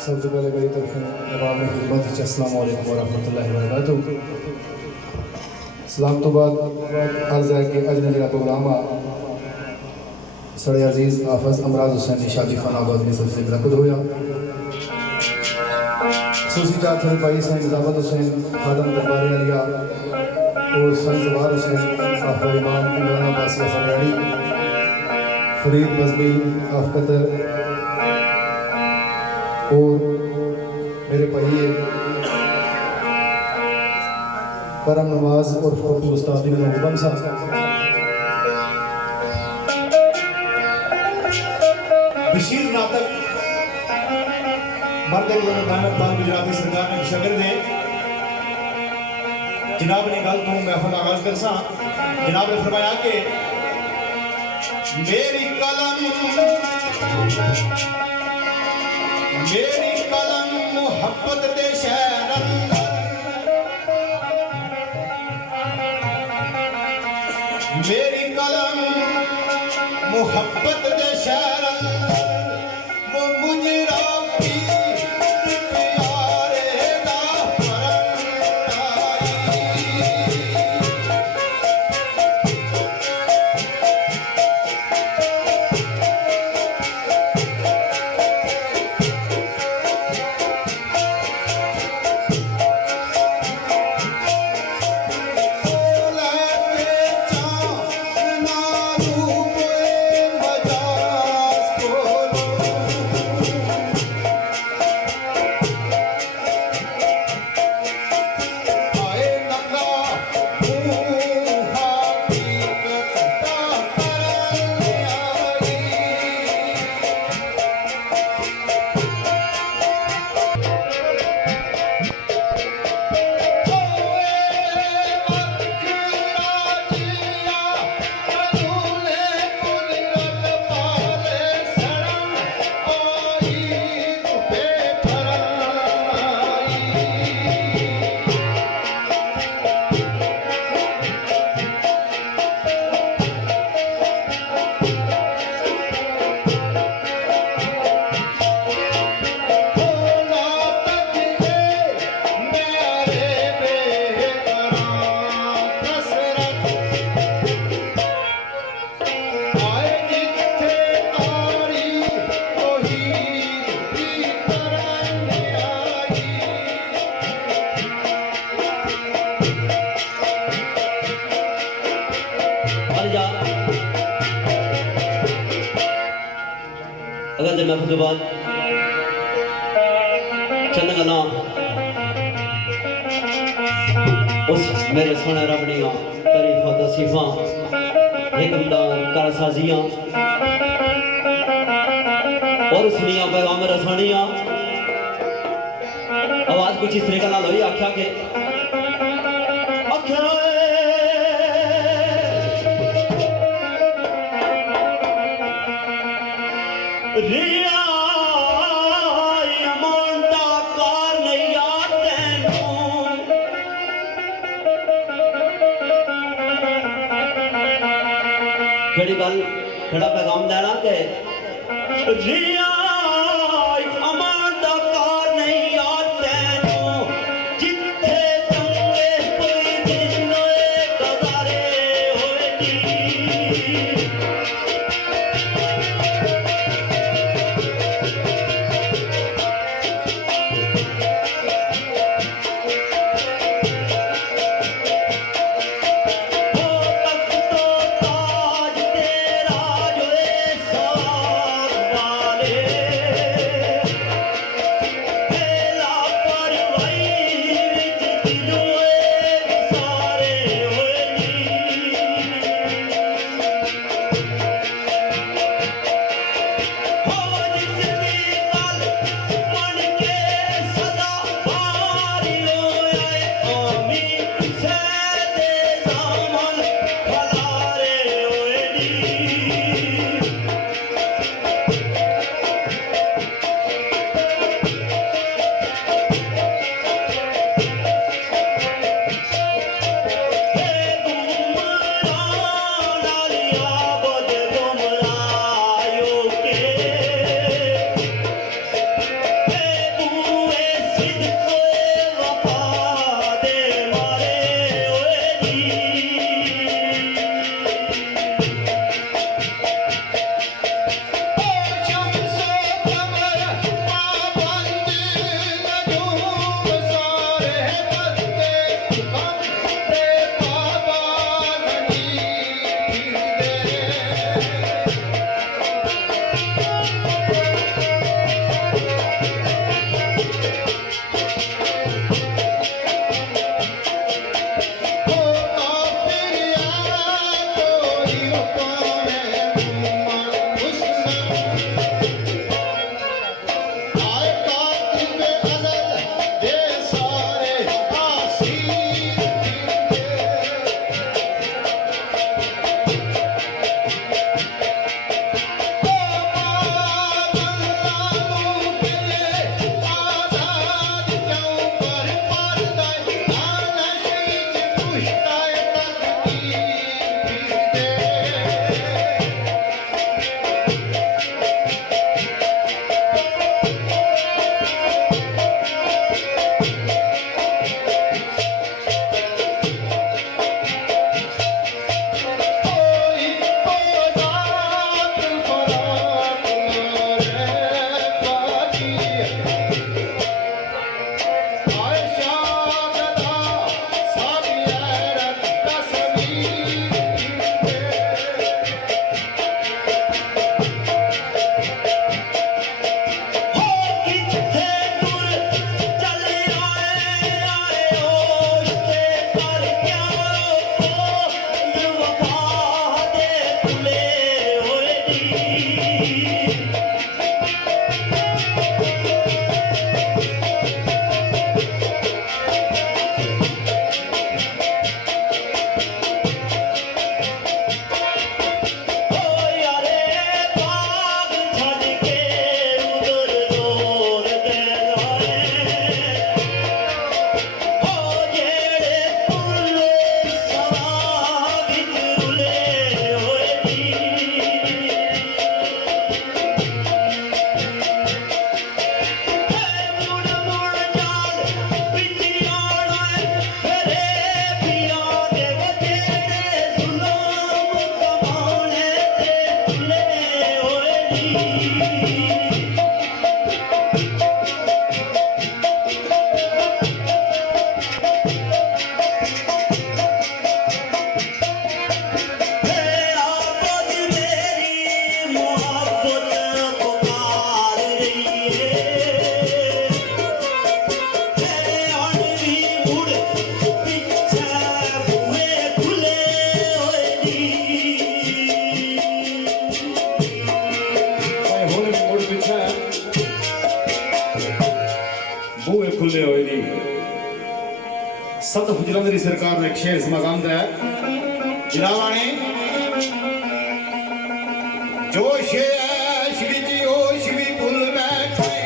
सबसे पहले मेरी तरफ नवाब में खिदमत अस्सलाम वालेकुम वरहमतुल्लाहि वबरकातुहू। सलाम तो बाद अर्ज़ है कि अज मेरा प्रोग्राम सड़े अजीज़ हाफिज़ अमराज हुसैन शादी खाना आबाद में सबसे बरकत होया। सूसी चार भाई हुसैन निज़ामत हुसैन खादम दरबार अलिया और संजवार हुसैन आफा इमाम इमरान अब्बास फरियाड़ी फरीद बज़मी आफकतर और मेरे भाई करम नवाज और फोटो उस्ताद निगम साहब बशीर नातक मर्द नानक पाल गुजराती सरकार ने शगर ने जनाब ने गल तो महफिल आगाज कर सा। जनाब ने फरमाया कि मेरी कलम मोहब्बत दे शहर मेरी कलम मोहब्बत दे शहर वो मुजरा अगर जब महफिल के बाद चंद गल्ला उस मेरे सोने रब दियां तारीफां तसीफां हिकमदार कारसाजियां और सुनिया पैगाम रसानियां आवाज कुछ इस तरीके नाल होई आख्या के खड़ी गल खड़ा पैगाम देना के रिया अमान दा कार नहीं याद तैनू जिथे चंगे कोई दिन गजारे होए बूहे खुले हुए दी सत जलंधरी सरकार ने एक शेर इस मकाम है जिलावाने जोश श्री जी ओ श्री पुल बैठे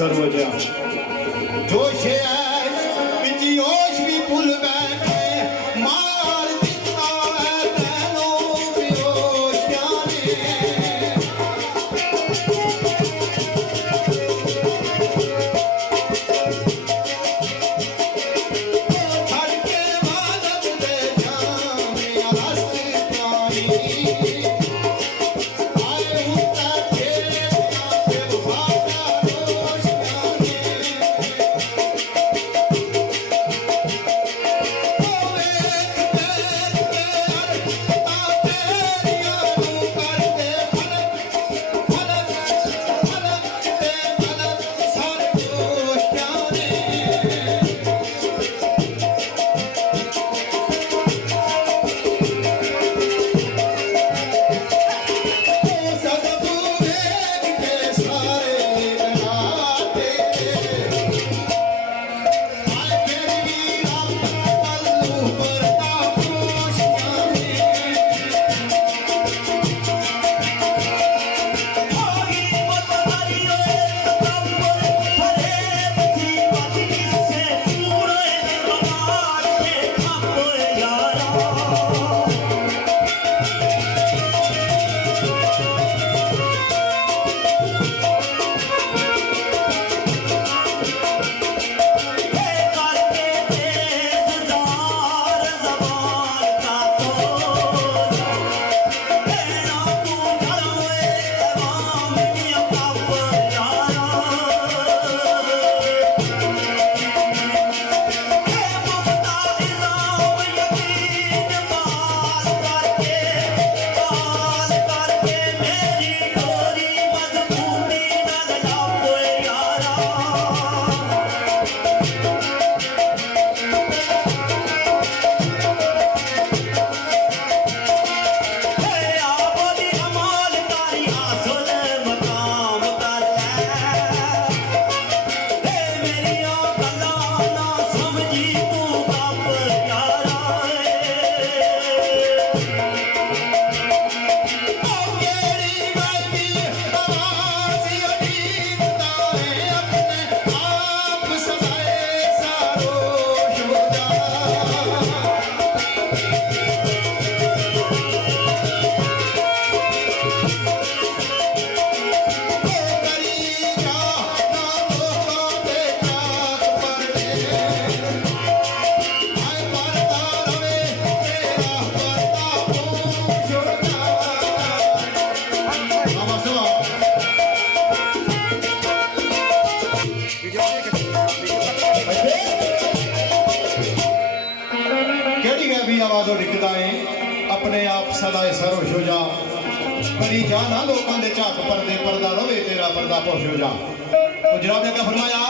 सर्वजा जोश श्री ओ श्री पुल बैठे मार दिखा है तैनो बियो जाने छड़ के मादक दे आवाजों लिखता है अपने आप सदाए सरोश हो जा करी जाना लोगों के झाक परदे पर्दा रवे तेरा पर्दा पोश हो जा। तो जनाब ने क्या फरमाया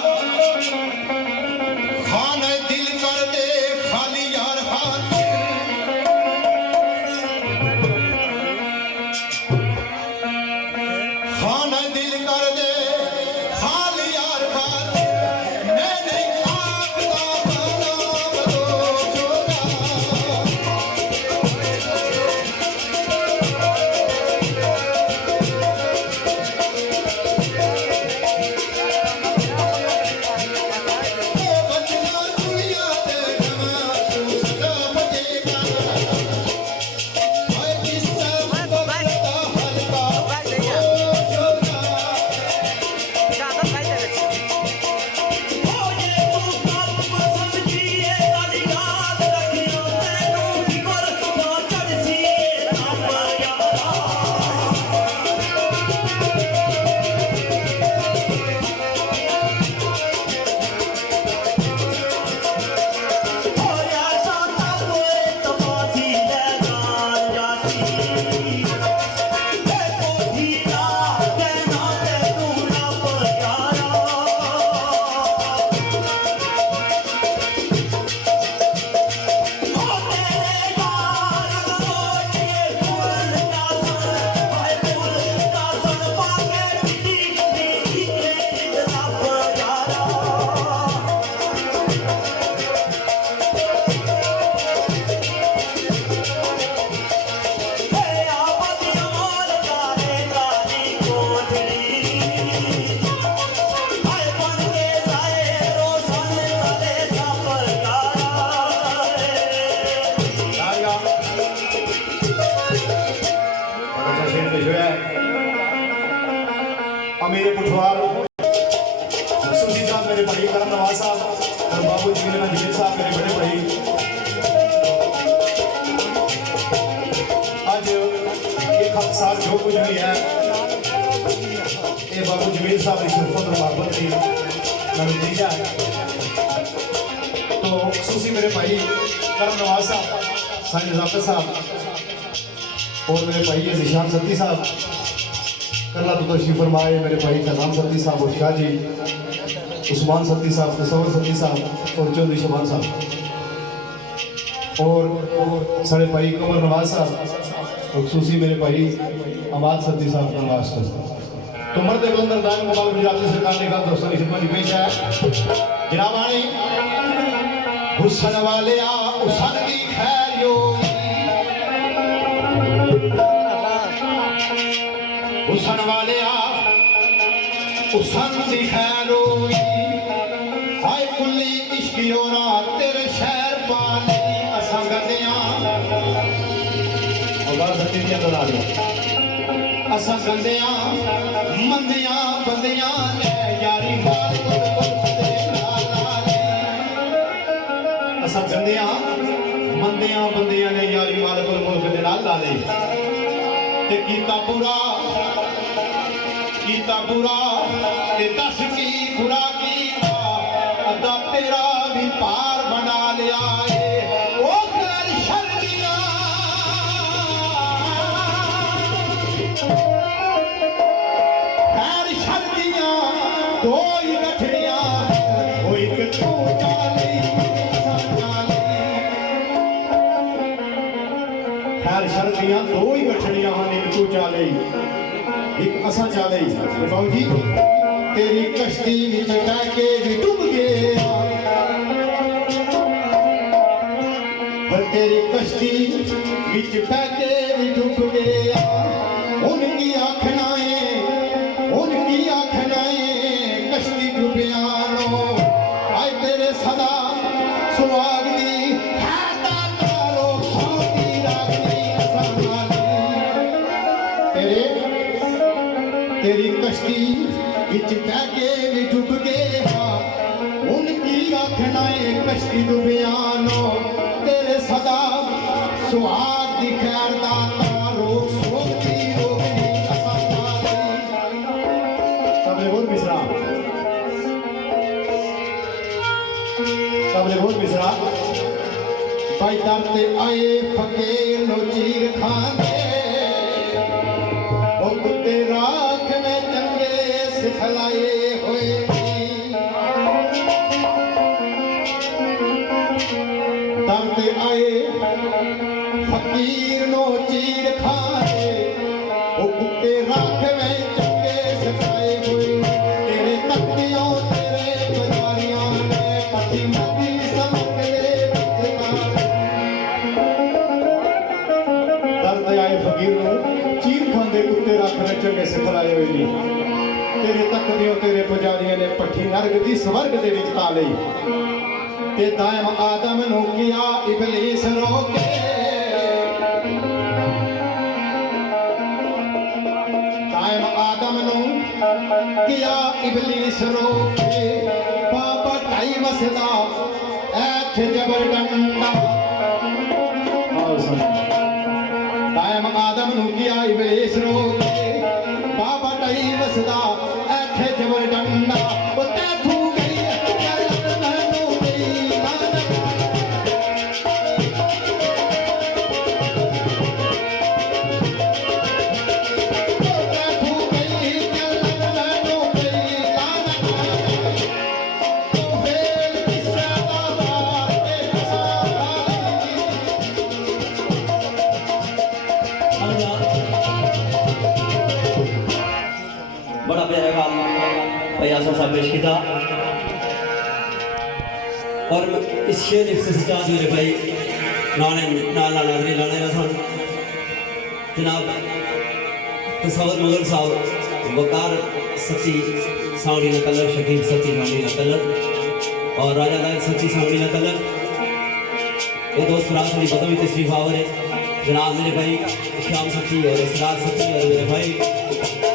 खान दिल कर दे खाली यार हाथ खान दिल कर दे खाली यार हाथ मैं नहीं आखदा बना बदोश हो जा। अमीर पुठवार सुसी साहब मेरे भाई करम नवाज साहब और बाबू जमील साहब मेरे बड़े भाई आज एक साल जो कुछ भी है ये बाबू जमील साहब की शफकत और मोहब्बत की नतीजा है। तो सुसी मेरे भाई करम नवाज साहब सानी जाफर साहब और मेरे भाई निशान सत्ती साहब कल्ला तो तशरीफ फरमाए मेरे भाई फैजान सत्ती साहब और शाह जी उस्मान सत्ती साहब तसवर सत्ती साहब और चौधरी शबान साहब और साढ़े भाई कमर नवाज साहब और खसूसी मेरे भाई अमाद सत्ती साहब का नवाज तो मर्द बंदर दान मुबाल गुजराती सरकार ने कहा दोस्तों की खिदमत में पेश है जनाब आनी हुस्न वाले आ हुस्न की खैर योगी हुस्न वाले आ हुस्न की खैर होगी हाय कुल्ली इश्की होना तेरे शहर पानी असा गंदियां और सत्ती दी अंदर आ गया असा गंदियां मंदियां बंदियां ने यारी मार असा गंदियां मंदियां बंदियां ने यारी माल को मुल्क दे नाल ला ले ते कीता बुरा ते दस की बुरा कीता अदा तेरा भी पार बना लिया है ओ खैर शर्मिया दो ही गठड़ियां ओ एक तू चाली खैर शर्मिया दो ही गठड़ियां एक तू चाली एक असा चाले बाबू जी तेरी कश्ती विच टैके भी डूब गया पर तेरी कश्ती विच टैके भी डूब गया उनकी आखना है कश्ती डूबियानो आए तेरे सदा सुहाग दी है दाता लोग तेरी कश्ती विच बह के भी डुब गए हाँ उनकी आखना है कश्ती डुबियानो तेरे सदा सुहाग दी खैर दा तारो सोती रोगनी असमाली तबले बोल मिश्रा भाई दर ते आए फकीर नो चीर खाने ओ कुत्ते राख में चंगे सिखलाए हुए दर ते आए फकीर नो चीर खाने ओ कुत्ते राख में चंगे सिखलाए हुए तेरे तख्तियों तेरे पुजारियों ने पति मती समक ले फकीर चीर खाते कुत्ते रख में चंगे सिखलाए हुए नी तेरे तकदियों तेरे पुजारियों ने पट्ठी नरक दी स्वर्ग दे विच ता लई ते दायम आदम नूं किया इबलीस रोके दायम आदम नूं किया इबलीस रोके बाबा ढाई वसदा ऐथे जबर डंडा दायम आदम नूं किया इबलीस रोके बाबा ढाई वसदा ऐथे जबर डंडा ओ तैथू गई गलत मैनू गई तैथू गई गलत मैनू गई लानत तू फेल किसे दा बार ते बड़ा प्यारा गाल भाई आसम साहब पेश किया और इस शेर एक से सच्चा मेरे भाई नाने नाला नाजरी लाने रसन जनाब तसव्वुर मुगल साहब वकार सच्ची सावड़ी न कलर शकील सच्ची सावड़ी न कलर और राजा दाल सच्ची सावड़ी न कलर ये दोस्त फराज अली बदवी तशरीफ आवर है जनाब मेरे भाई श्याम सच्ची और इसरार सच्ची और मेरे भाई